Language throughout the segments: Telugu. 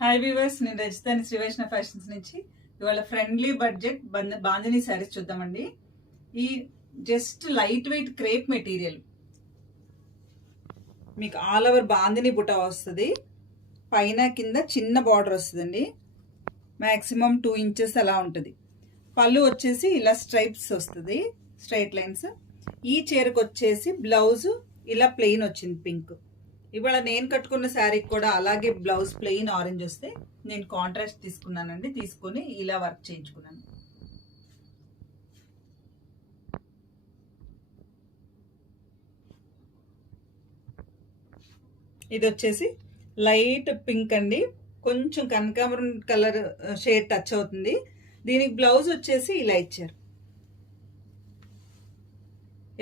హాయ్ వ్యూవర్స్, నేను రజితాని శ్రీ వైష్ణవ్ ఫ్యాషన్స్ నుంచి ఇవాళ ఫ్రెండ్లీ బడ్జెట్ బాందిని శారీస్ చూద్దామండి. ఈ just light weight crepe material, మీకు ఆల్ ఓవర్ బాందిని బుటా వస్తుంది. పైన కింద చిన్న బార్డర్ వస్తుందండి, మ్యాక్సిమం 2 ఇంచెస్ అలా ఉంటుంది. పళ్ళు వచ్చేసి ఇలా స్ట్రైప్స్ వస్తుంది, స్ట్రైట్ లైన్స్. ఈ చీరకు వచ్చేసి బ్లౌజ్ ఇలా ప్లెయిన్ వచ్చింది పింక్. ఇవాళ నేను కట్టుకున్న శారీకి కూడా అలాగే బ్లౌజ్ ప్లెయిన్ ఆరెంజ్ వస్తే నేను కాంట్రాస్ట్ తీసుకున్నానండి. తీసుకొని ఇలా వర్క్ చేయించుకున్నాను. ఇది వచ్చేసి లైట్ పింక్ అండి, కొంచెం కనకాంబరం కలర్ షేడ్ టచ్ అవుతుంది. దీనికి బ్లౌజ్ వచ్చేసి ఇలా ఇచ్చారు,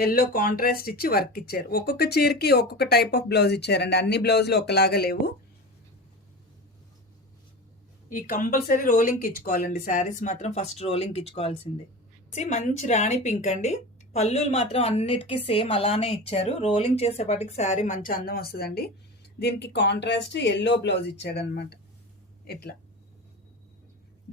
ఎల్లో కాంట్రాస్ట్ ఇచ్చి వర్క్ ఇచ్చారు. ఒక్కొక్క చీరకి ఒక్కొక్క టైప్ ఆఫ్ బ్లౌజ్ ఇచ్చారండి, అన్ని బ్లౌజులు ఒకలాగా లేవు. ఈ కంపల్సరీ రోలింగ్ ఇచ్చుకోవాలండి, శారీస్ మాత్రం ఫస్ట్ రోలింగ్ ఇచ్చుకోవాల్సిందే. మంచి రాణి పింక్ అండి, పళ్ళులు మాత్రం అన్నిటికీ సేమ్ అలానే ఇచ్చారు. రోలింగ్ చేసేపాటికి శారీ మంచి అందం వస్తుందండి. దీనికి కాంట్రాస్ట్ ఎల్లో బ్లౌజ్ ఇచ్చాడనమాట. ఇట్లా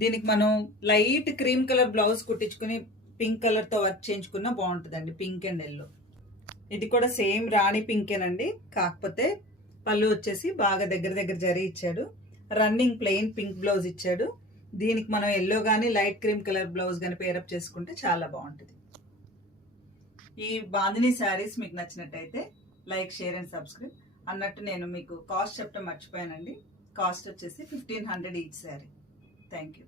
దీనికి మనం లైట్ క్రీమ్ కలర్ బ్లౌజ్ కుట్టించుకుని పింక్ కలర్తో వర్క్ చేయించుకున్నా బాగుంటుందండి, పింక్ అండ్ ఎల్లో. ఇది కూడా సేమ్ రాణి పింకేనండి, కాకపోతే పళ్ళు వచ్చేసి బాగా దగ్గర జరీ ఇచ్చాడు. రన్నింగ్ ప్లెయిన్ పింక్ బ్లౌజ్ ఇచ్చాడు. దీనికి మనం ఎల్లో కానీ లైట్ క్రీమ్ కలర్ బ్లౌజ్ కానీ పేరప్ చేసుకుంటే చాలా బాగుంటుంది. ఈ బాందిని శారీస్ మీకు నచ్చినట్టయితే లైక్, షేర్ అండ్ సబ్స్క్రైబ్. అన్నట్టు నేను మీకు కాస్ట్ చెప్పడం మర్చిపోయానండి. కాస్ట్ వచ్చేసి 1500 ఈచ్ శారీ. Thank you.